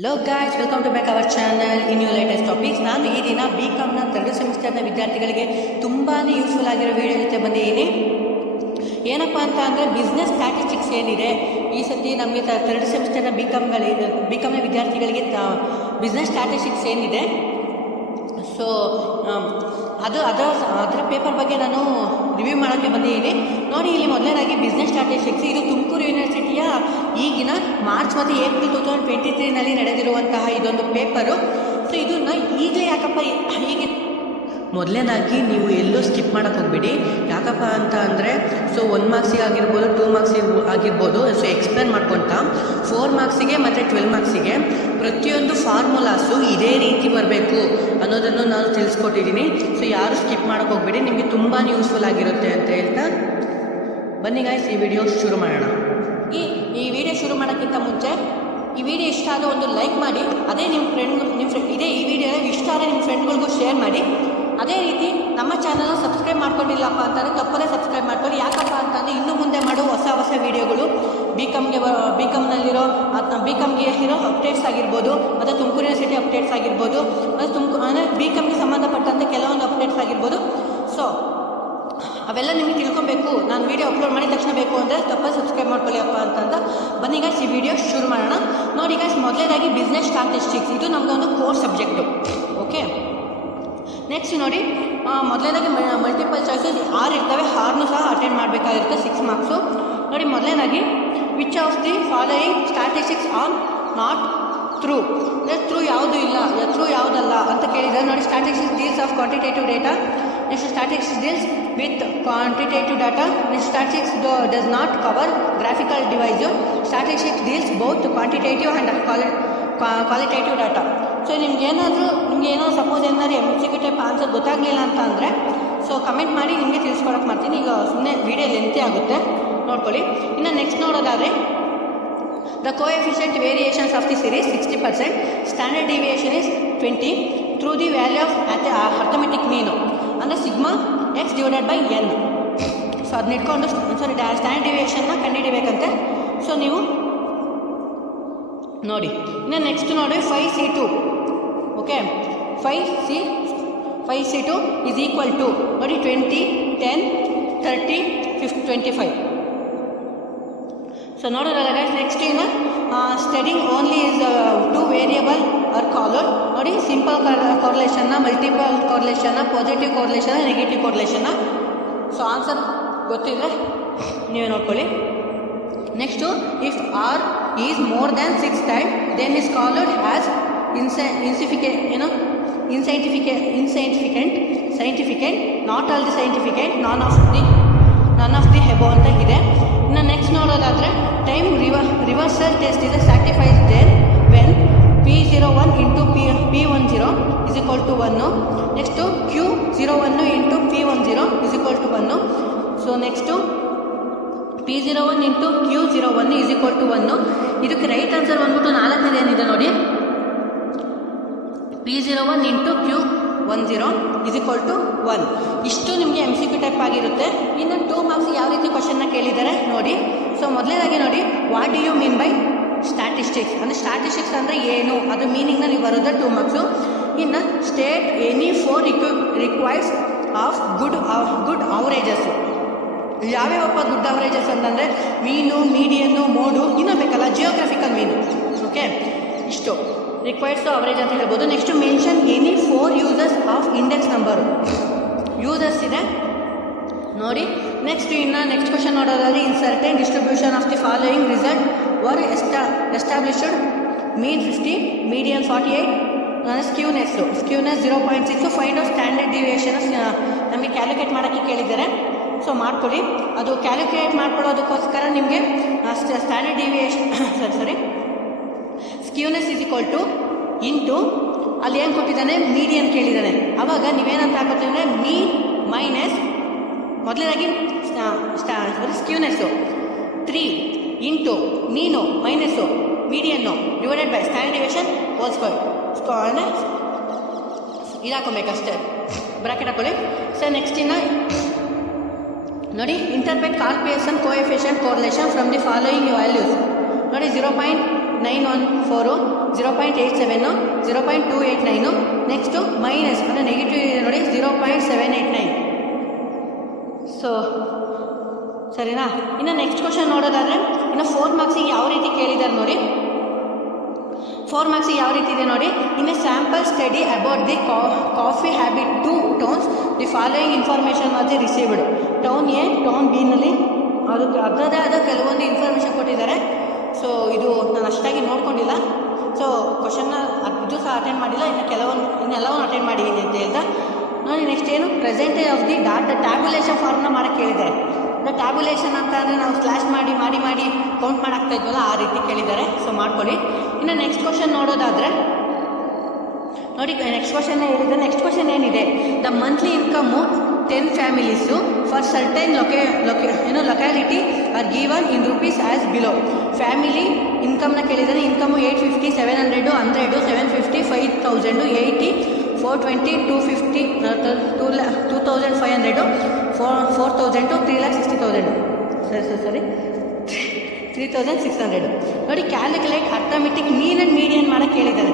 Hello guys, welcome to back our channel in new latest topics. ನಾನು ಈ ದಿನ BComನ 3rd ಸೆಮಿಸ್ಟರ್ನ ವಿದ್ಯಾರ್ಥಿಗಳಿಗೆ ತುಂಬಾ ಯೂಸ್ಫುಲ್ ಆಗಿರೋ ವಿಡಿಯೋ ಜೊತೆ ಬಂದಿದ್ದೀನಿ. ಏನಪ್ಪ ಅಂತ ಅಂದರೆ ಬಿಸ್ನೆಸ್ ಸ್ಟ್ಯಾಟಿಸ್ಟಿಕ್ಸ್ ಏನಿದೆ ಈ ಸತಿ ನಮಗೆ 3rd ಸೆಮಿಸ್ಟರ್ನ BComನ ವಿದ್ಯಾರ್ಥಿಗಳಿಗೆ ಬಿಸ್ನೆಸ್ ಸ್ಟ್ಯಾಟಿಸ್ಟಿಕ್ಸ್ ಏನಿದೆ ಸೊ ಅದರ ಪೇಪರ್ ಬಗ್ಗೆ ನಾನು ರಿವ್ಯೂ ಮಾಡೋಕ್ಕೆ ಬಂದಿದ್ದೀನಿ. ನೋಡಿ, ಇಲ್ಲಿ ಮೊದಲನೇದಾಗಿ ಬಿಸ್ನೆಸ್ ಸ್ಟ್ಯಾಟಿಸ್ಟಿಕ್ಸ್, ಇದು ತುಮಕೂರು ಯೂನಿವರ್ಸಿಟಿಯ ಈಗಿನ ಮಾರ್ಚ್ ಮತ್ತು ಏಪ್ರಿಲ್ 2023ನಲ್ಲಿ ನಡೆದಿರುವಂತಹ ಇದೊಂದು ಪೇಪರು. ಸೊ ಇದನ್ನು ಈಗಲೇ ಯಾಕಪ್ಪ ಹೀಗೆ ಮೊದಲನೇದಾಗಿ ನೀವು ಎಲ್ಲೂ ಸ್ಕಿಪ್ ಮಾಡೋಕ್ಕೆ ಹೋಗ್ಬಿಡಿ. ಯಾಕಪ್ಪ ಅಂತ ಅಂದರೆ ಸೊ 1 ಮಾರ್ಕ್ಸಿಗೆ ಆಗಿರ್ಬೋದು, 2 ಮಾರ್ಕ್ಸಿಗೆ ಆಗಿರ್ಬೋದು. ಸೊ ಎಕ್ಸ್ಪ್ಲೇನ್ ಮಾಡ್ಕೊತಾ 4 ಮಾರ್ಕ್ಸಿಗೆ ಮತ್ತು 12 ಮಾರ್ಕ್ಸಿಗೆ ಪ್ರತಿಯೊಂದು ಫಾರ್ಮುಲಾಸು ಇದೇ ರೀತಿ ಬರಬೇಕು ಅನ್ನೋದನ್ನು ನಾನು ತಿಳಿಸ್ಕೊಟ್ಟಿದ್ದೀನಿ. ಸೊ ಯಾರು ಸ್ಕಿಪ್ ಮಾಡೋಕ್ಕೆ ಹೋಗ್ಬಿಡಿ, ನಿಮಗೆ ತುಂಬಾ ಯೂಸ್ಫುಲ್ ಆಗಿರುತ್ತೆ ಅಂತ ಹೇಳ್ತಾ ಬನ್ನಿ ಗಾಯ್ಸ್, ಈ ವಿಡಿಯೋ ಶುರು ಮಾಡೋಣ. ಈ ವಿಡಿಯೋ ಶುರು ಮಾಡೋಕ್ಕಿಂತ ಮುಂಚೆ ಈ ವಿಡಿಯೋ ಇಷ್ಟ ಆದರೆ ಒಂದು ಲೈಕ್ ಮಾಡಿ. ಅದೇ ನಿಮ್ಮ ಫ್ರೆಂಡ್ ಇದೇ ಈ ವಿಡಿಯೋ ಇಷ್ಟ ಆದರೆ ನಿಮ್ಮ ಫ್ರೆಂಡ್ಗಳಿಗೂ ಶೇರ್ ಮಾಡಿ. ಅದೇ ರೀತಿ ನಮ್ಮ ಚಾನಲ್ನ ಸಬ್ಸ್ಕ್ರೈಬ್ ಮಾಡ್ಕೊಂಡಿಲ್ಲಪ್ಪ ಅಂತಂದರೆ ತಪ್ಪದೇ ಸಬ್ಸ್ಕ್ರೈಬ್ ಮಾಡ್ಕೊಳ್ಳಿ. ಯಾಕಪ್ಪ ಅಂತಂದರೆ ಇನ್ನು ಮುಂದೆ ಮಾಡೋ ಹೊಸ ವಿಡಿಯೋಗಳು BComನಲ್ಲಿರೋ BComಗೆ ಇರೋ ಅಪ್ಡೇಟ್ಸ್ ಆಗಿರ್ಬೋದು, ಮತ್ತು ತುಮಕೂರು ಯೂನಿವರ್ಸಿಟಿ ಅಪ್ಡೇಟ್ಸ್ ಆಗಿರ್ಬೋದು, ಮತ್ತು BComಗೆ ಸಂಬಂಧಪಟ್ಟಂತೆ ಕೆಲವೊಂದು ಅಪ್ಡೇಟ್ಸ್ ಆಗಿರ್ಬೋದು. ಸೊ ಅವೆಲ್ಲ ನಿಮಗೆ ತಿಳ್ಕೊಬೇಕು. ನಾನು ವಿಡಿಯೋ ಅಪ್ಲೋಡ್ ಮಾಡಿದ ತಕ್ಷಣ ಬೇಕು ಅಂದರೆ ತಪ್ಪದೇ ಸಬ್ಸ್ಕ್ರೈಬ್ ಮಾಡ್ಕೊಳ್ಳಿ ಅಪ್ಪ ಅಂತಂದ. ಬನ್ನಿ ಗಾಯ್ಸ್, ಈ ವಿಡಿಯೋ ಶುರು ಮಾಡೋಣ. ನೋಡಿ ಗಾಯ್ಸ್, ಮೊದಲೇದಾಗಿ ಬಿಸ್ನೆಸ್ ಸ್ಟ್ಯಾಟಿಸ್ಟಿಕ್ಸ್, ಇದು ನಮಗೊಂದು ಕೋರ್ ಸಬ್ಜೆಕ್ಟು. ಓಕೆ, ನೆಕ್ಸ್ಟ್ ನೋಡಿ, ಮೊದಲನೇದಾಗಿ ಮಲ್ಟಿಪಲ್ ಚಾಯ್ಸಸ್ 6 ಇರ್ತವೆ. 6ನೂ ಸಹ ಅಟೆಂಡ್ ಮಾಡಬೇಕಾಗಿರುತ್ತೆ, 6 ಮಾರ್ಕ್ಸು. ನೋಡಿ, ಮೊದಲನೇದಾಗಿ which of the following statistics are not true, ಅಂದರೆ ಟ್ರೂ ಯಾವುದು ಇಲ್ಲ, ಟ್ರೂ ಯಾವುದಲ್ಲ ಅಂತ ಕೇಳಿದರೆ ನೋಡಿ, statistics deals of quantitative data, next statistics deals with quantitative data, next statistics does not cover graphical device, statistics deals both quantitative and qualitative data. So ನಿಮ್ಗೇನಾದರೂ suppose ಏನಾದ್ರು MCQ type answer ಗೊತ್ತಾಗಲಿಲ್ಲ ಅಂತ ಅಂದರೆ so comment ಮಾಡಿ, ನಿಮಗೆ ತಿಳಿಸ್ಕೊಡಕ್ಕೆ ಮಾಡ್ತೀನಿ. ಈಗ ಸುಮ್ಮನೆ ವಿಡಿಯೋ ಲೆಂತಿ ಆಗುತ್ತೆ, ನೋಡ್ಕೊಳ್ಳಿ. ಇನ್ನು ನೆಕ್ಸ್ಟ್ ನೋಡೋದಾದರೆ the coefficient variations of the series 60%, standard deviation is 20 through the value of arithmetic ಮೀನು, ಅಂದರೆ sigma x divided by n. So ಅದನ್ನ ಇಟ್ಕೊಂಡು ಸ್ಟ್ಯಾಂಡರ್ಡ್ ಡಿವಿಯೇಷನ್ನ ಕಂಡುಹಿಡಿಬೇಕಂತೆ. ಸೊ ನೀವು ನೋಡಿ, ಇನ್ನು ನೆಕ್ಸ್ಟ್ ನೋಡಿ 5C2. Okay, 5C2 is equal to ನೋಡಿ 20, 10, 30, 25. ಸೊ ನೋಡೋದಲ್ಲ ಗೈಸ್, ನೆಕ್ಸ್ಟ್ ಇನ್ನು studying only is 2 variable are called. ನೋಡಿ, ಸಿಂಪಲ್ ಕಾರ್ಲೇಷನ್ನ, ಮಲ್ಟಿಪಲ್ ಕಾರ್ಲೇಷನ್ನ, ಪಾಸಿಟಿವ್ ಕಾರ್ಲೇಷನ್ನ, ನೆಗೆಟಿವ್ ಕಾರ್ಲೇಷನ್ನ. ಸೊ ಆನ್ಸರ್ ಗೊತ್ತಿದ್ರೆ ನೀವೇ ನೋಡ್ಕೊಳ್ಳಿ. Next, if R is more than 6 time then is called as significant, not all the significant, none of the above ಅಂತ ಇದೆ. ಇನ್ನು ನೆಕ್ಸ್ಟ್ ನೋಡೋದಾದರೆ ಟೈಮ್ ರಿವರ್ಸಲ್ ಟೆಸ್ಟ್ ಇದೆ ಸ್ಯಾಕ್ರಿಫೈಸ್ there when P01 into P10 is equal to 1. Next Q01 into P10 is equal to 1. So next P01 into Q01 is equal to 1. ಇದಕ್ಕೆ right answer ಬಂದ್ಬಿಟ್ಟು 4ನೇದು ಏನಿದೆ ನೋಡಿ, P01 into Q10 is equal to 1. ಇಷ್ಟು ನಿಮಗೆ MCQ type ಆಗಿರುತ್ತೆ. ಇನ್ನು 2 marks ಯಾವ ರೀತಿ ಕ್ವಶನ್ನ ಕೇಳಿದ್ದಾರೆ ನೋಡಿ. ಸೊ ಮೊದಲನೇದಾಗಿ ನೋಡಿ, what do you mean by statistics, ಅಂದರೆ ಸ್ಟ್ಯಾಟಿಸ್ಟಿಕ್ಸ್ ಅಂದರೆ ಏನು, ಅದು ಮೀನಿಂಗ್ನ ನೀವು ಬರೋದು 2 ಮಾರ್ಕ್ಸು. ಇನ್ನು state any 4 requisites of good averages. ಯಾವ್ಯಾವಪ್ಪ ಗುಡ್ ಅವರೇಜಸ್ ಅಂತಂದರೆ ಮೀನು, ಮೀಡಿಯನ್ನು, ಮೋಡು, ಇನ್ನೂ ಬೇಕಲ್ಲ ಜಿಯೋಗ್ರಫಿಕಲ್ ಮೀನು. ಓಕೆ, ಇಷ್ಟು ರಿಕ್ವೈರ್ಸ್ ಅವರೇಜ್ ಅಂತ ಹೇಳ್ಬೋದು. ನೆಕ್ಸ್ಟು ಮೆನ್ಷನ್ ಎನಿ 4 ಯೂಸರ್ಸ್ ಆಫ್ ಇಂಡೆಕ್ಸ್ ನಂಬರು, ಯೂಸರ್ಸ್ ಇದೆ ನೋಡಿ. ನೆಕ್ಸ್ಟ್ ಕ್ವಶನ್ ನೋಡೋದಾದರೆ in certain distribution of the following result were established, mean 50, median 48, skewness 0.6. Find out standard deviation ನಮಗೆ ಕ್ಯಾಲ್ಕುಲೇಟ್ ಮಾಡೋಕ್ಕೆ ಕೇಳಿದ್ದಾರೆ. ಸೊ ಮಾಡ್ಕೊಳ್ಳಿ, ಅದು ಕ್ಯಾಲ್ಕುಲೇಟ್ ಮಾಡ್ಕೊಳ್ಳೋದಕ್ಕೋಸ್ಕರ ನಿಮಗೆ standard deviation skewness is equal to into ಅಲ್ಲಿ ಏನು ಕೊಟ್ಟಿದ್ದಾನೆ, ಮೀಡಿಯನ್ ಕೇಳಿದ್ದಾನೆ. ಆವಾಗ ನೀವೇನಂತ ಹಾಕೋತೀವಿ ಅಂದರೆ ಮೀನ್ ಮೈನಸ್ ಮೊದಲನೇದಾಗಿ skewness 3 into mean minus median divided by standard deviation whole square ಇದು ಹಾಕೊಬೇಕಷ್ಟೇ, ಬ್ರಾಕೆಟ್ ಹಾಕೊಳ್ಳಿ. ಸರ್ ನೆಕ್ಸ್ಟ್ ನೋಡಿ, interpret Karl Pearson coefficient correlation from the following values. ನೋಡಿ 0.0 0.914, 0.87, 0.289, ನೆಕ್ಸ್ಟು ಮೈನಸ್ ಅಂದರೆ ನೆಗೆಟಿವ್ ಇದೆ ನೋಡಿ 0.789. ಸೊ ಸರಿನಾ. ಇನ್ನು ನೆಕ್ಸ್ಟ್ ಕ್ವಶನ್ ನೋಡೋದಾದರೆ ಇನ್ನು 4 ಮಾರ್ಕ್ಸಿಗೆ ಯಾವ ರೀತಿ ಕೇಳಿದ್ದಾರೆ ನೋಡಿ. 4 ಮಾರ್ಕ್ಸಿಗೆ ಯಾವ ರೀತಿ ಇದೆ ನೋಡಿ. In a sample study about the coffee habit 2 towns the following information was received. Town A town ಬಿನಲ್ಲಿ ಅದರದೇ ಆದ ಕೆಲವೊಂದು ಇನ್ಫಾರ್ಮೇಷನ್ ಕೊಟ್ಟಿದ್ದಾರೆ. ಸೊ ಇದು ನಾನು ಅಷ್ಟಾಗಿ ನೋಡ್ಕೊಂಡಿಲ್ಲ. ಸೊ ಕ್ವಶನ್ನ ಇದು ಸಹ ಅಟೆಂಡ್ ಮಾಡಿಲ್ಲ, ಇನ್ನೆಲ್ಲವನ್ನು ಅಟೆಂಡ್ ಮಾಡಿದ್ದೀನಿ ಅಂತ ಹೇಳ್ತಾ ನೋಡಿ. ನೆಕ್ಸ್ಟ್ ಏನು percentage of the data tabulation ಫಾರ್ಮ್ನ ಮಾಡೋಕ್ಕೆ ಕೇಳಿದ್ದಾರೆ. ಟ್ಯಾಬ್ಯುಲೇಷನ್ ಅಂತ ಅಂದರೆ ನಾವು ಸ್ಲ್ಯಾಶ್ ಮಾಡಿ ಮಾಡಿ ಮಾಡಿ ಕೌಂಟ್ ಮಾಡಾಕ್ತಾ ಇದ್ವಲ್ಲ, ಆ ರೀತಿ ಕೇಳಿದ್ದಾರೆ. ಸೊ ಮಾಡ್ಕೊಳ್ಳಿ. ಇನ್ನು ನೆಕ್ಸ್ಟ್ ಕ್ವಶನ್ ನೋಡೋದಾದರೆ ನೋಡಿ, ನೆಕ್ಸ್ಟ್ ಕ್ವಶನ್ ಹೇಳಿದೆ. ನೆಕ್ಸ್ಟ್ ಕ್ವಶನ್ ಏನಿದೆ, the monthly income 10 families for certain locality are given in rupees as below. Family ಇನ್ಕಮ್ನ ಕೇಳಿದರೆ ಇನ್ಕಮು 850, 700, 100, 750, 5000, 80, 420, 250, 2500, 4000, 3,60,000. ಸರಿ 3,600. ನೋಡಿ, calculate arithmetic mean and median ಮಾಡೋಕ್ಕೆ ಹೇಳಿದ್ದಾರೆ.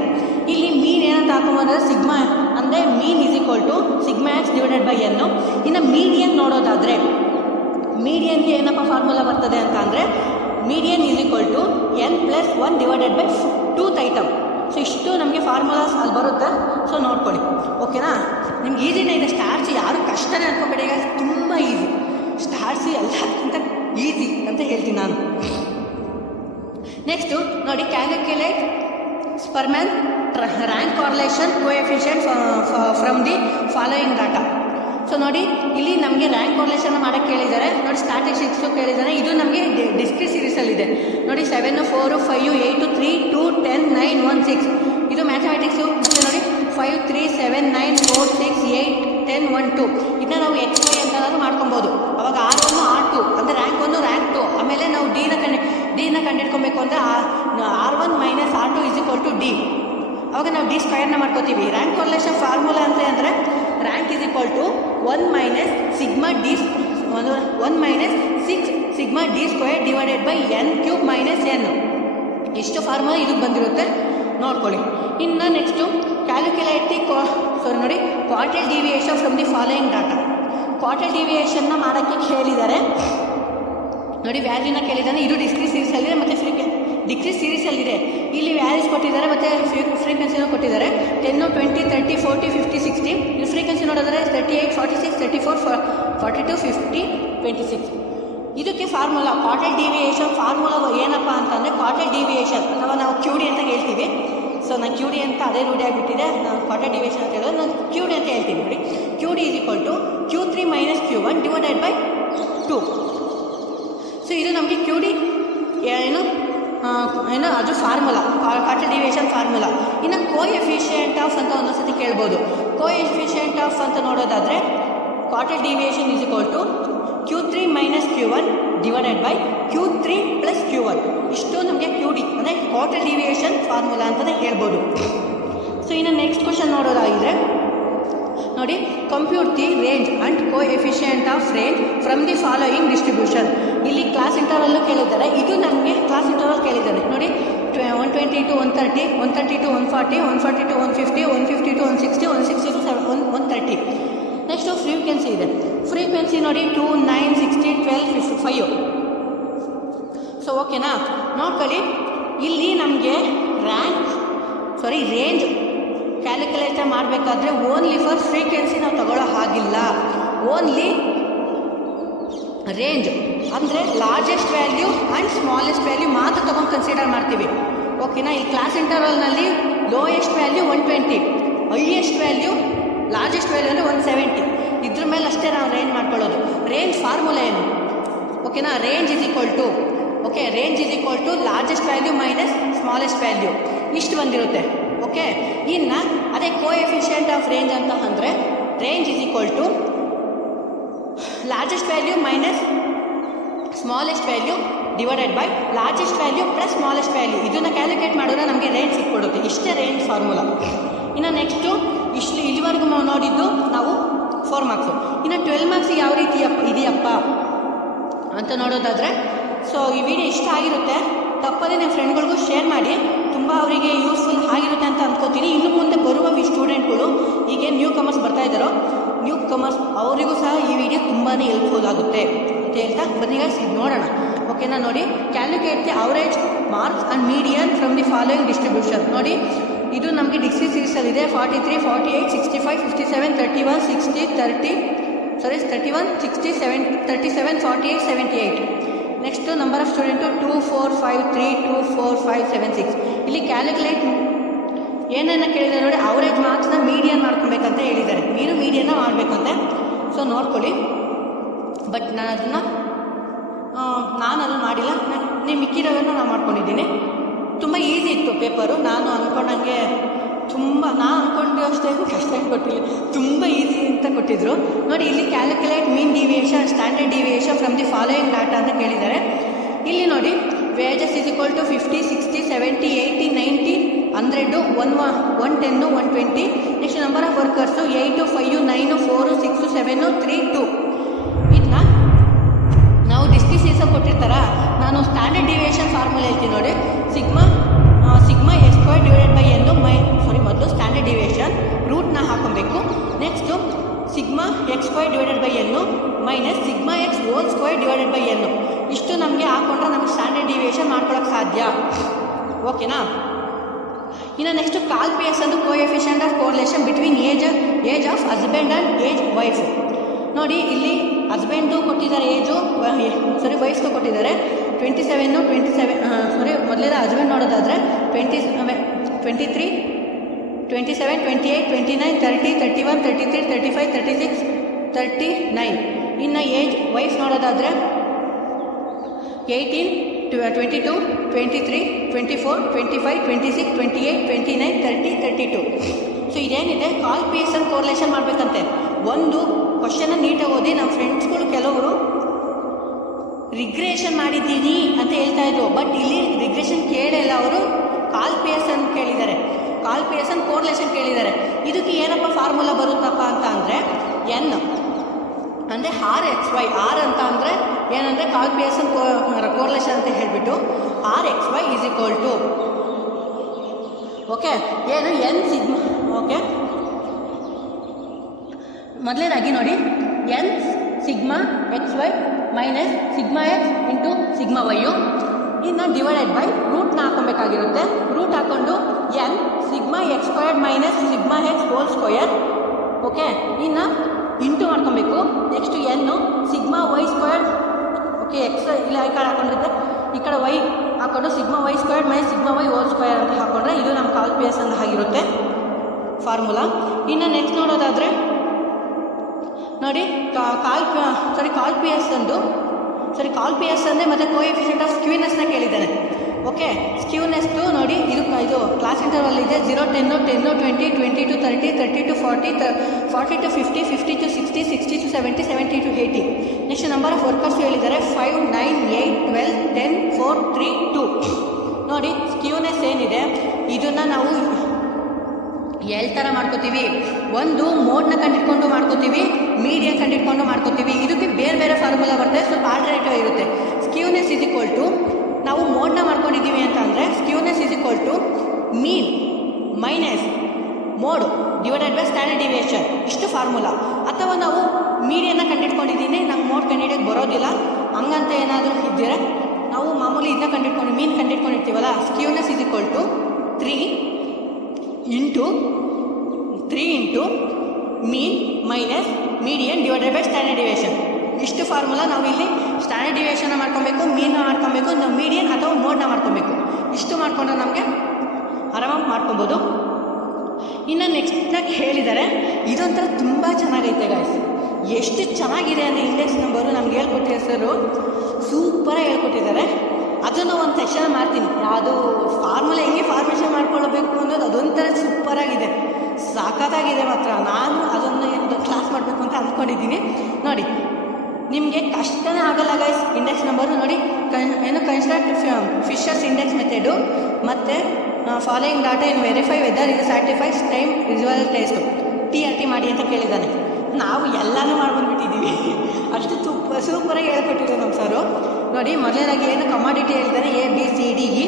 ಇಲ್ಲಿ ಮೀನ್ ಏನಂತ ಹಾಕೊಂಬಂದ್ರೆ ಸಿಗ್ಮಾ ಅಂದರೆ mean is equal to sigma x divided by n. ಇನ್ನು ಮೀಡಿಯನ್ ನೋಡೋದಾದರೆ ಮೀಡಿಯನ್ಗೆ ಏನಪ್ಪ ಫಾರ್ಮುಲಾ ಬರ್ತದೆ ಅಂತ ಅಂದರೆ median is equal to n plus 1 divided by 2th item. So ಇಷ್ಟು ನಮಗೆ ಫಾರ್ಮುಲಾಸ್ ಅಲ್ಲಿ ಬರುತ್ತೆ. ಸೊ ನೋಡ್ಕೊಳ್ಳಿ, ಓಕೆನಾ. ನಿಮ್ಗೆ ಈಸಿನೇ ಇದೆ. ಸ್ಟಾರ್ಸ್ ಯಾರು ಕಷ್ಟನೇ ಅನ್ಕೋಬೇಡಿ, ಈಗ ತುಂಬ ಈಸಿ. ಸ್ಟಾರ್ಸ್ ಎಲ್ಲಕ್ಕಿಂತ ಈಸಿ ಅಂತ ಹೇಳ್ತೀನಿ ನಾನು. ನೆಕ್ಸ್ಟು ನೋಡಿ, calculate Spearman rank correlation coefficient from the following data. So ನೋಡಿ, ಇಲ್ಲಿ ನಮಗೆ ರ್ಯಾಂಕ್ ಕಾರ್ಲೇಷನ್ ಮಾಡೋಕ್ಕೆ ಕೇಳಿದ್ದಾರೆ. ನೋಡಿ, ಸ್ಟ್ಯಾಟಿಸ್ಟಿಕ್ಸು ಕೇಳಿದ್ದಾರೆ. ಇದು ನಮಗೆ ಡಿಸ್ಕ್ರೀಟ್ ಸೀರೀಸಲ್ಲಿದೆ ನೋಡಿ. 7, 4, 5, 8, 3, 2, 10, 9, 1, 6. ಇದು ಮ್ಯಾಥಮೆಟಿಕ್ಸು. ಮತ್ತು ನೋಡಿ 5, 3, 7, 9, 4, 6, 8, 10, 1, 2. ಇದನ್ನ ನಾವು ಎಕ್ಸ್ ವೈ ಅಂತನಾದ್ರೂ ಮಾಡ್ಕೊಬೋದು. ಅವಾಗ R1, R2 ಅಂದರೆ ರ್ಯಾಂಕ್ 1, ರ್ಯಾಂಕ್ 2. ಆಮೇಲೆ ನಾವು ಡಿನ ಕಂಡಿಡ್ಕೊಬೇಕು ಅಂದರೆ R1 minus R2 is equal to D. ಅವಾಗ ನಾವು ಡಿ ಸ್ಕ್ವಯರ್ನ ಮಾಡ್ಕೋತೀವಿ. ರ್ಯಾಂಕ್ ಕಾರ್ಲೇಷನ್ ಫಾರ್ಮುಲಾ ಅಂತ ಅಂದರೆ rank is equal to 1 minus sigma D 1 minus 6 sigma D square divided by N cube minus N. ಇಷ್ಟು ಫಾರ್ಮುಲಾ ಇದಕ್ಕೆ ಬಂದಿರುತ್ತೆ, ನೋಡ್ಕೊಳ್ಳಿ. ಇನ್ನು ನೆಕ್ಸ್ಟು ಕ್ಯಾಲ್ಕುಲೇಟ್ ದಿ ನೋಡಿ quartile deviation from the following data. Quartile ಡಿವಿಯೇಷನ್ನ ಮಾಡೋಕ್ಕೆ ಕೇಳಿದ್ದಾರೆ ನೋಡಿ. ವ್ಯಾಲ್ಯೂನ ಕೇಳಿದ್ದಾನೆ. ಇದು ಡಿಸ್ಕ್ರೀಟ್ ಸೀರೀಸಲ್ಲಿದೆ ಮತ್ತು ಡಿಕ್ರೀಸ್ ಸೀರೀಸಲ್ಲಿದೆ. ಇಲ್ಲಿ ವ್ಯಾಲ್ಯೂಸ್ ಕೊಟ್ಟಿದ್ದಾರೆ ಮತ್ತು ಫ್ರೀಕ್ವೆನ್ಸಿನೂ ಕೊಟ್ಟಿದ್ದಾರೆ. 10, 20, 30, 40, 50, 60. ಇಲ್ಲಿ ಫ್ರೀಕ್ವೆನ್ಸಿ ನೋಡಿದ್ರೆ 38, 46, 34, 42, 50, 26. ಇದಕ್ಕೆ ಫಾರ್ಮುಲಾ ಕ್ವಾರ್ಟೈಲ್ ಡಿವಿಯೇಷನ್ ಫಾರ್ಮುಲಾ ಏನಪ್ಪ ಅಂತಂದರೆ ಕ್ವಾರ್ಟೈಲ್ ಡಿವಿಯೇಷನ್ ಅಥವಾ ನಾವು ಕ್ಯೂ ಡಿ ಅಂತ ಹೇಳ್ತೀವಿ. ಸೊ ನಾನು ಕ್ಯೂ ಡಿ ಅಂತ ಅದೇ ರೂಢಿ ಆಗಿಬಿಟ್ಟಿದೆ. ನಾನು ಕ್ವಾರ್ಟೈಲ್ ಡಿವಿಯೇಷನ್ ಅಂತ ಹೇಳಿದ್ರೆ ನಾನು ಕ್ಯೂ ಡಿ ಅಂತ ಹೇಳ್ತೀನಿ ನೋಡಿ. Q D is equal to Q3 minus Q1 divided by 2. So ಇದು ನಮಗೆ ಕ್ಯೂ ಡಿ ಏನು ಅದು ಫಾರ್ಮುಲಾ, ಕ್ವಾರ್ಟೈಲ್ ಡಿವಿಯೇಷನ್ ಫಾರ್ಮುಲಾ. ಇನ್ನು ಕೋಎಫಿಷಿಯೆಂಟ್ ಆಫ್ ಅಂತ ಒಂದೊಂದ್ಸತಿ ಕೇಳ್ಬೋದು. ಕೋಎಫಿಷಿಯೆಂಟ್ ಆಫ್ ಅಂತ ನೋಡೋದಾದರೆ quartile deviation is equal to Q3 minus Q1 divided by Q3 plus Q1. ಇಷ್ಟು ನಮಗೆ ಕ್ಯೂ ಡಿ ಅಂದರೆ ಕ್ವಾರ್ಟೈಲ್ ಡಿವಿಯೇಷನ್ ಫಾರ್ಮುಲಾ ಅಂತಲೇ ಹೇಳ್ಬೋದು. ಸೊ ಇನ್ನು ನೆಕ್ಸ್ಟ್ ಕ್ವಶನ್ ನೋಡೋದಾಗಿದ್ರೆ ನೋಡಿ, compute the range and coefficient of range from the following distribution. ಇಲ್ಲಿ class ಇಂಟರ್ವಲ್ಲೂ ಕೇಳಿದ್ದಾರೆ. ಇದು ನಮಗೆ ಕ್ಲಾಸ್ ಇಂಟರ್ವಲ್ ಕೇಳಿದ್ದಾರೆ ನೋಡಿ. 120 to 130, 130 to 140, 140 to 150, 150 to 160, 160 to 130. Next frequency ಇದೆ. ಫ್ರೀಕ್ವೆನ್ಸಿ ನೋಡಿ 2, 9, 16, 12, 5. ಸೊ ಓಕೆನಾ, ನೋಡ್ಕೊಳ್ಳಿ. ಇಲ್ಲಿ ನಮಗೆ ರೇಂಜ್ ಕ್ಯಾಲ್ಕುಲೇಟರ್ ಮಾಡಬೇಕಾದ್ರೆ ಓನ್ಲಿ ಫಾರ್ ಫ್ರೀಕ್ವೆನ್ಸಿ ನಾವು ತಗೊಳ್ಳೋ ಹಾಗಿಲ್ಲ. ಓನ್ಲಿ ರೇಂಜ್ ಅಂದರೆ largest value and smallest value ಮಾತ್ರ ತೊಗೊಂಡು ಕನ್ಸಿಡರ್ ಮಾಡ್ತೀವಿ. ಓಕೆನಾ. ಇಲ್ಲಿ ಕ್ಲಾಸ್ ಇಂಟರ್ವಲ್ನಲ್ಲಿ lowest value 120, highest value largest value ಅಂದರೆ 170. ಇದ್ರ ಮೇಲೆ ಅಷ್ಟೇ ನಾವು ರೇಂಜ್ ಮಾಡ್ಕೊಳ್ಳೋದು. ರೇಂಜ್ ಫಾರ್ಮುಲಾ ಏನು ಓಕೆನಾ. Range is equal to largest value minus smallest value, ಇಷ್ಟು ಬಂದಿರುತ್ತೆ. ಓಕೆ. ಇನ್ನು ಅದೇ ಕೋಎಫಿಷಿಯೆಂಟ್ ಆಫ್ ರೇಂಜ್ ಅಂತ ಅಂದರೆ range is equal to largest value minus smallest value divided by largest value plus smallest value. ಇದನ್ನು calculate ಮಾಡಿದ್ರೆ ನಮಗೆ ರೇಂಜ್ ಸಿಕ್ಬಿಡುತ್ತೆ. ಇಷ್ಟೇ ರೇಂಜ್ ಫಾರ್ಮುಲಾ. ಇನ್ನು ನೆಕ್ಸ್ಟು ಇಲ್ಲಿವರೆಗೂ ನೋಡಿದ್ದು ನಾವು 4 ಮಾರ್ಕ್ಸು. ಇನ್ನು 12 ಮಾರ್ಕ್ಸ್ ಯಾವ ರೀತಿ ಇದೆಯಪ್ಪ ಅಂತ ನೋಡೋದಾದರೆ, ಸೊ ಈ ವಿಡಿಯೋ ಇಷ್ಟ ಆಗಿರುತ್ತೆ. ತಪ್ಪದೇ ನಿಮ್ಮ ಫ್ರೆಂಡ್ಗಳಿಗೂ ಶೇರ್ ಮಾಡಿ. ತುಂಬ ಅವರಿಗೆ ಯೂಸ್ಫುಲ್ ಆಗಿರುತ್ತೆ ಅಂತ ಅಂದ್ಕೋತೀನಿ. ಇನ್ನು ಮುಂದೆ ಬರುವ ಸ್ಟೂಡೆಂಟ್ಗಳು ಈಗೇನು ನ್ಯೂ ಕಮರ್ಸ್ ಬರ್ತಾ ಇದ್ದಾರೋ ನ್ಯೂ ಕಮರ್ಸ್ ಅವರಿಗೂ ಸಹ ಈ ವಿಡಿಯೋ ತುಂಬಾ ಹೆಲ್ಪ್ಫುಲ್ ಆಗುತ್ತೆ ಅಂತ ಹೇಳ್ತಾ ಬನ್ನಿ ಗೈಸ್ ಇದು ನೋಡೋಣ. ಓಕೆನಾ, ನೋಡಿ calculate the average marks and median from the following distribution. ನೋಡಿ ಇದು ನಮಗೆ degree ಸೀರೀಸಲ್ಲಿದೆ. 43, 48, 65, 57, 31, 60, 31, 67, 37, 48, 78. Next number of student 2, 4, 5, 3, 2, 4, 5, 7, 6. ಇಲ್ಲಿ ಕ್ಯಾಲ್ಕುಲೇಟ್ ಏನನ್ನ ಕೇಳಿದ್ದಾರೆ ನೋಡಿ, ಅವರೇಜ್ ಮಾರ್ಕ್ಸ್ನ ಮೀಡಿಯನ್ ಮಾಡ್ಕೊಬೇಕಂತ ಹೇಳಿದ್ದಾರೆ. ನೀವು ಮೀಡಿಯನ್ನ ಮಾಡಬೇಕಂತೆ. ಸೊ ನೋಡ್ಕೊಳ್ಳಿ. ಬಟ್ ನಾನು ಅದನ್ನು ಮಾಡಿಲ್ಲ. ನೀವು ಮಿಕ್ಕಿರೋದನ್ನು ನಾನು ಮಾಡ್ಕೊಂಡಿದ್ದೀನಿ. ತುಂಬ ಈಸಿ ಇತ್ತು ಪೇಪರು. ನಾನು ಅಂದ್ಕೊಂಡಂಗೆ ನಾನು ಅಂದ್ಕೊಂಡು ಅಷ್ಟೇ ಕಷ್ಟ ಕೊಟ್ಟಿಲ್ಲ, ತುಂಬ ಈಸಿ ಅಂತ ಕೊಟ್ಟಿದ್ರು. ನೋಡಿ ಇಲ್ಲಿ calculate mean deviation, standard deviation from the following data ಅಂತ ಕೇಳಿದ್ದಾರೆ. ಇಲ್ಲಿ ನೋಡಿ wages is equal to 50, 60, 70, 80, 90, 100, 110, 120. Next number of workers 8, 5, 9, 4, 6, 7, 3, 2. ಇದನ್ನ ನಾವು ಡಿಸ್ಟಿಸೀಸ ಕೊಟ್ಟಿರ್ತಾರ. ನಾನು ಸ್ಟ್ಯಾಂಡರ್ಡ್ ಡಿವಿಯೇಷನ್ ಫಾರ್ಮುಲಾ ಹೇಳ್ತೀನಿ ನೋಡಿ. Sigma X square divided by N ಮೊದಲು ಸ್ಟ್ಯಾಂಡರ್ಡ್ ಡಿವಿಯೇಷನ್ ರೂಟ್ನ ಹಾಕೊಬೇಕು. Next sigma X square divided by N minus sigma X whole square divided by N. ಇಷ್ಟು ನಮಗೆ ಹಾಕ್ಕೊಂಡ್ರೆ ನಮಗೆ ಸ್ಟ್ಯಾಂಡರ್ಡ್ ಡಿವಿಯೇಷನ್ ಮಾಡ್ಕೊಳಕ್ಕೆ ಸಾಧ್ಯ. ಓಕೆನಾ. ಇನ್ನು ನೆಕ್ಸ್ಟು ಕಾಲ್ ಪಿಯರ್ಸ್ ಅಂದು coefficient of correlation between age of husband and age wife. ನೋಡಿ ಇಲ್ಲಿ ಹಸ್ಬೆಂಡು ಕೊಟ್ಟಿದ್ದಾರೆ ವೈಫ್ದು ಕೊಟ್ಟಿದ್ದಾರೆ 27 ಮೊದಲಿದ ಹಸ್ಬೆಂಡ್ ನೋಡೋದಾದರೆ 23, 27, 28, 29, 30, 31, 33, 35, 36, 39. ಇನ್ನು ಏಜ್ ವೈಫ್ ನೋಡೋದಾದರೆ 18, 22, 23, 24, 25, 26, 28, 29, 30, 32. ಸೊ ಇದೇನಿದೆ ಕಾಲ್ ಪಿಯರ್ಸನ್ ಕೋರಿಲೇಷನ್ ಮಾಡಬೇಕಂತೆ. ಒಂದು ಕ್ವಶನ್ನ ನೀಟಾಗಿ ಓದಿ. ನಮ್ಮ ಫ್ರೆಂಡ್ಸ್ಗಳು ಕೆಲವರು ರಿಗ್ರೆಷನ್ ಮಾಡಿದ್ದೀನಿ ಅಂತ ಹೇಳ್ತಾ ಇದ್ರು. ಬಟ್ ಇಲ್ಲಿ ರಿಗ್ರೆಷನ್ ಕೇಳಿಲ್ಲ, ಅವರು ಕಾಲ್ ಪಿಯರ್ಸನ್ ಕೇಳಿದ್ದಾರೆ, ಕಾಲ್ ಪಿಯರ್ಸನ್ ಕೋರಿಲೇಷನ್ ಕೇಳಿದ್ದಾರೆ. ಇದಕ್ಕೆ ಏನಪ್ಪ ಫಾರ್ಮುಲಾ ಬರುತ್ತಪ್ಪ ಅಂತ ಅಂದರೆ ಎನ್ ಅಂದರೆ RXY. ಆರ್ ಅಂತ ಅಂದರೆ ಏನಂದರೆ ಕಾಲ್ ಪಿಯರ್ಸನ್ ಕೋರಿಲೇಷನ್ ಅಂತ ಹೇಳಿಬಿಟ್ಟು RXY is equal to okay ಏನು ಎನ್ ಸಿಗ್ಮಾ. ಓಕೆ, ಮೊದಲನೇದಾಗಿ ನೋಡಿ N sigma XY minus sigma X into sigma Y. ಇನ್ನು ಡಿವೈಡೆಡ್ ಬೈ ರೂಟ್ನ ಹಾಕೊಬೇಕಾಗಿರುತ್ತೆ. ರೂಟ್ ಹಾಕ್ಕೊಂಡು N sigma X squared minus sigma X whole square. Okay, ಇನ್ನು ಇಂಟು ಮಾಡ್ಕೊಬೇಕು. Next N sigma Y squared. Okay, X ಇಲ್ಲಿ ಈ ಕಡೆ ಹಾಕೊಂಡಿರುತ್ತೆ, ಈ ಕಡೆ ವೈ ಹಾಕ್ಕೊಂಡು sigma Y squared minus sigma Y whole square ಅಂತ ಹಾಕೊಂಡ್ರೆ ಇದು ನಮ್ಮ ಕಾಲ್ ಪಿಯರ್ಸ್ ಅಂತ ಆಗಿರುತ್ತೆ ಫಾರ್ಮುಲಾ. ಇನ್ನು ನೆಕ್ಸ್ಟ್ ನೋಡೋದಾದರೆ ನೋಡಿ ಕಾಲ್ ಪಿಯರ್ಸ್ ಅಂದರೆ ಮತ್ತು ಕೋಎಫಿಷಿಯಂಟ್ ಆಫ್ ಸ್ಕ್ಯೂನೆಸ್ನ ಕೇಳಿದ್ದಾನೆ. ಓಕೆ, ಸ್ಕ್ಯೂನೆಸ್ಟು ನೋಡಿ ಇದು ಕ್ಲಾಸ್ ಇಂಟರ್ವಲ್ ಇದೆ 0, 10, 10, 20, 20 to 30, 30 to 40, 40 to 50, 50 to 60, 60 to 70, 70 to 80. Next number of workers ಹೇಳಿದ್ದಾರೆ 5, 9, 8, 12, 10, 4, 3, 2. ನೋಡಿ ಸ್ಕ್ಯೂನೆಸ್ ಏನಿದೆ ಇದನ್ನು ನಾವು ಎಲ್ ಥರ ಮಾಡ್ಕೋತೀವಿ. ಒಂದು ಮೋಡ್ನ ಕಂಡಿಟ್ಕೊಂಡು ಮಾಡ್ಕೋತೀವಿ, ಮೀಡಿಯನ್ ಕಂಡಿಟ್ಕೊಂಡು ಮಾಡ್ಕೋತೀವಿ. ಇದಕ್ಕೆ ಬೇರೆ ಬೇರೆ ಫಾರ್ಮುಲಾ ಬರ್ತದೆ, ಸ್ವಲ್ಪ ಆಲ್ಟರ್ನೇಟಿವ್ ಇರುತ್ತೆ. ಸ್ಕ್ಯೂನೆಸ್ ಇಸ್ ಈಕ್ವಲ್ ಟು ನಾವು ಮೋಡ್ನ ಮಾಡ್ಕೊಂಡಿದ್ದೀವಿ ಅಂತ ಅಂದರೆ skewness is equal to mean minus mode divided by standard deviation, ಇಷ್ಟು ಫಾರ್ಮುಲಾ. ಅಥವಾ ನಾವು ಮೀಡಿಯನ್ನ ಕಂಡಿಟ್ಕೊಂಡಿದ್ದೀನಿ, ನಂಗೆ ಮೋಡ್ ಕಂಡಿಡಿಯೋಕ್ಕೆ ಬರೋದಿಲ್ಲ ಹಂಗಂತ ಏನಾದರೂ ಇದ್ದರೆ ನಾವು ಮಾಮೂಲಿ ಇದನ್ನ ಕಂಡಿಟ್ಕೊಂಡು ಮೀನ್ ಕಂಡಿಟ್ಕೊಂಡಿರ್ತೀವಲ್ಲ. Skewness is equal to 3 into mean minus median divided by standard deviation. ಇಷ್ಟು ಫಾರ್ಮುಲಾ ನಾವು ಇಲ್ಲಿ ಸ್ಟ್ಯಾಂಡರ್ಡ್ ಡಿವಿಯೇಷನ್ನ ಮಾಡ್ಕೊಬೇಕು, ಮೀನ್ನ ಮಾಡ್ಕೊಬೇಕು, ನಾವು ಮೀಡಿಯನ್ ಅಥವಾ ಮೋಡ್ನ ಮಾಡ್ಕೊಬೇಕು. ಇಷ್ಟು ಮಾಡ್ಕೊಂಡ್ರೆ ನಮಗೆ ಆರಾಮಾಗಿ ಮಾಡ್ಕೊಬೋದು. ಇನ್ನು ನೆಕ್ಸ್ಟಾಗಿ ಹೇಳಿದ್ದಾರೆ, ಇದೊಂಥರ ತುಂಬ ಚೆನ್ನಾಗೈತೆ ಗಾಯ್ಸ್. ಎಷ್ಟು ಚೆನ್ನಾಗಿದೆ ಅಂದರೆ ಇಂಡೆಕ್ಸ್ ನಂಬರು ನಮ್ಗೆ ಹೇಳ್ಕೊಟ್ಟಿರೋ ಸರು ಸೂಪರಾಗಿ ಹೇಳ್ಕೊಟ್ಟಿದ್ದಾರೆ. ಅದನ್ನು ಒಂದು ಸೆಷನ್ ಮಾಡ್ತೀನಿ, ಯಾವುದು ಫಾರ್ಮುಲಾ ಹೆಂಗೆ ಫಾರ್ಮೇಷನ್ ಮಾಡ್ಕೊಳ್ಬೇಕು ಅನ್ನೋದು ಅದೊಂಥರ ಸೂಪರಾಗಿದೆ, ಸಾಕತ್ತಾಗಿದೆ ಮಾತ್ರ. ನಾನು ಅದನ್ನು ಕ್ಲಾಸ್ ಮಾಡಬೇಕು ಅಂತ ಅಂದ್ಕೊಂಡಿದ್ದೀನಿ. ನೋಡಿ ನಿಮಗೆ ಕಷ್ಟನೇ ಆಗಲ್ಲ ಗೈಸ್. ಇಂಡೆಕ್ಸ್ ನಂಬರು ನೋಡಿ ಕನ್ಸ್ಟ್ರಕ್ಟ್ ಫಿಶರ್ಸ್ ಇಂಡೆಕ್ಸ್ ಮೆಥಡು ಮತ್ತು following data in verify whether ಇದು satisfies time visual test TRT ಮಾಡಿ ಅಂತ ಕೇಳಿದ್ದಾನೆ. ನಾವು ಎಲ್ಲನೂ ಮಾಡ್ಬಂದ್ಬಿಟ್ಟಿದ್ದೀವಿ, ಅಷ್ಟು ಸೂಪರಾಗಿ ಹೇಳ್ಕೊಟ್ಟಿದ್ದಾರೆ ನಮ್ಮ ಸರು. ನೋಡಿ ಮೊದಲನೇದಾಗಿ ಏನು ಕಮಾಡಿಟಿ ಹೇಳ್ತಾರೆ ABCDE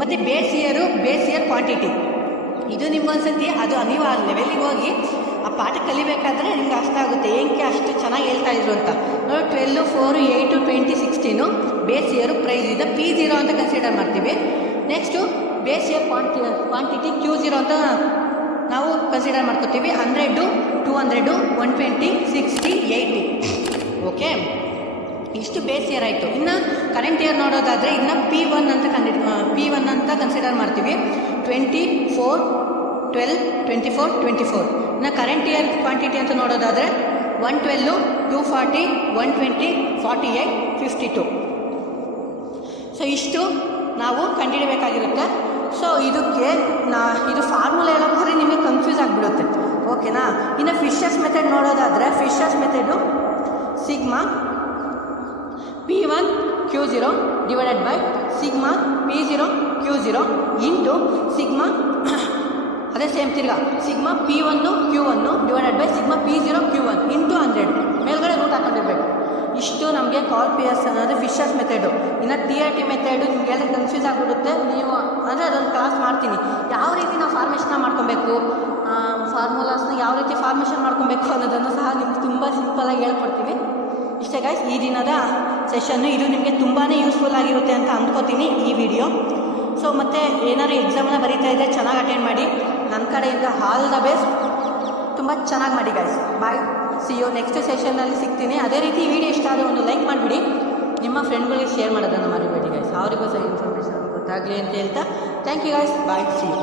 ಮತ್ತು ಬೇಸ್ ಇಯರ್ ಕ್ವಾಂಟಿಟಿ. ಇದು ನಿಮ್ಗೊಂದ್ಸತಿ ಅದು ನೀವು ಆ ಲೆವೆಲಿಗೆ ಹೋಗಿ ಆ ಪಾಠ ಕಲಿಬೇಕಾದ್ರೆ ನಿಮ್ಗೆ ಅರ್ಥ ಆಗುತ್ತೆ ಏನಕ್ಕೆ ಅಷ್ಟು ಚೆನ್ನಾಗಿ ಹೇಳ್ತಾ ಇದ್ರು ಅಂತ. ನೋಡಿ 12, 4, 8, 20, 16 ಬೇಸ್ ಇಯರು ಪ್ರೈಸ್ ಇದು P0 ಅಂತ ಕನ್ಸಿಡರ್ ಮಾಡ್ತೀವಿ. Next base year quantity Q0 ಅಂತ ನಾವು ಕನ್ಸಿಡರ್ ಮಾಡ್ಕೋತೀವಿ. 100, 200, 120, 60, 80. ಓಕೆ, ಇಷ್ಟು ಬೇಸ್ ಇಯರ್ ಆಯಿತು. ಇನ್ನು ಕರೆಂಟ್ ಇಯರ್ ನೋಡೋದಾದರೆ ಇನ್ನು P1 ಅಂತ ಕನ್ಸಿಡರ್ ಮಾಡ್ತೀವಿ. 24, 12, 24, 24. ಇನ್ನು ಕರೆಂಟ್ ಇಯರ್ ಕ್ವಾಂಟಿಟಿ ಅಂತ ನೋಡೋದಾದರೆ 112, 240, 120, 48, 52. ಸೊ ಇಷ್ಟು ನಾವು ಕಂಡುಹಿಡಬೇಕಾಗಿರುತ್ತೆ. ಸೊ ಇದಕ್ಕೆ ಇದು ಫಾರ್ಮುಲಾ ಎಲ್ಲ ಬರೀ ನಿಮಗೆ ಕನ್ಫ್ಯೂಸ್ ಆಗಿಬಿಡುತ್ತೆ. ಓಕೆನಾ. ಇನ್ನು ಫಿಶರ್ಸ್ ಮೆಥಡ್ ನೋಡೋದಾದರೆ Fisher's method sigma P1 Q0 divided by sigma P0 Q0 into sigma ಅದೇ ಸೇಮ್ ತಿರ್ಗಾ sigma P1 Q1 divided by sigma P0 Q1 into 100 ಮೇಲ್ಗಡೆ ರೂಟ್ ಹಾಕೊಂಡಿರ್ಬೇಕು. ಇಷ್ಟು ನಮಗೆ ಕಾಲ್ ಪಿಯರ್ಸ್ ಅನ್ನೋದು ಫಿಶರ್ಸ್ ಮೆಥಡು. ಇನ್ನು TRT ಮೆಥಡು ನಿಮಗೆಲ್ಲ ಕನ್ಫ್ಯೂಸ್ ಆಗಿಬಿಡುತ್ತೆ. ನೀವು ಅಂದರೆ ಅದೊಂದು ಕ್ಲಾಸ್ ಮಾಡ್ತೀನಿ ಯಾವ ರೀತಿ ನಾವು ಫಾರ್ಮೇಷನ್ನ ಮಾಡ್ಕೊಬೇಕು, ಫಾರ್ಮುಲಾಸ್ನ ಯಾವ ರೀತಿ ಫಾರ್ಮೇಷನ್ ಮಾಡ್ಕೊಬೇಕು ಅನ್ನೋದನ್ನು ಸಹ ನಿಮ್ಗೆ ತುಂಬ ಸಿಂಪಲಾಗಿ ಹೇಳ್ಕೊಡ್ತೀನಿ. ಇಷ್ಟೇ ಗೈಸ್ ಈ ದಿನದ ಸೆಷನ್ನು. ಇದು ನಿಮಗೆ ತುಂಬಾ ಯೂಸ್ಫುಲ್ ಆಗಿರುತ್ತೆ ಅಂತ ಅಂದ್ಕೋತೀನಿ ಈ ವಿಡಿಯೋ. ಸೊ ಮತ್ತು ಏನಾದ್ರು ಎಕ್ಸಾಮನ್ನ ಬರೀತಾ ಇದ್ದರೆ ಚೆನ್ನಾಗಿ ಅಟೆಂಡ್ ಮಾಡಿ. ನನ್ನ ಕಡೆಯಿಂದ ಆಲ್ ದ ಬೆಸ್ಟ್. ತುಂಬ ಚೆನ್ನಾಗಿ ಮಾಡಿ guys. Bye, see you next ಸೆಷನ್ನಲ್ಲಿ ಸಿಗ್ತೀನಿ. ಅದೇ ರೀತಿ ಈ ವಿಡಿಯೋ ಇಷ್ಟ ಆದರೆ ಒಂದು ಲೈಕ್ ಮಾಡಿಬಿಡಿ. ನಿಮ್ಮ ಫ್ರೆಂಡ್ಗಳಿಗೆ ಶೇರ್ ಮಾಡೋದನ್ನು ಮರಿಬೇಡಿ ಗೈಸ್. ಅವರಿಗೂ ಸಹ ಇನ್ಫಾರ್ಮೇಷನ್ ಗೊತ್ತಾಗಲಿ ಅಂತ ಹೇಳ್ತಾ thank you guys. Bye, see you.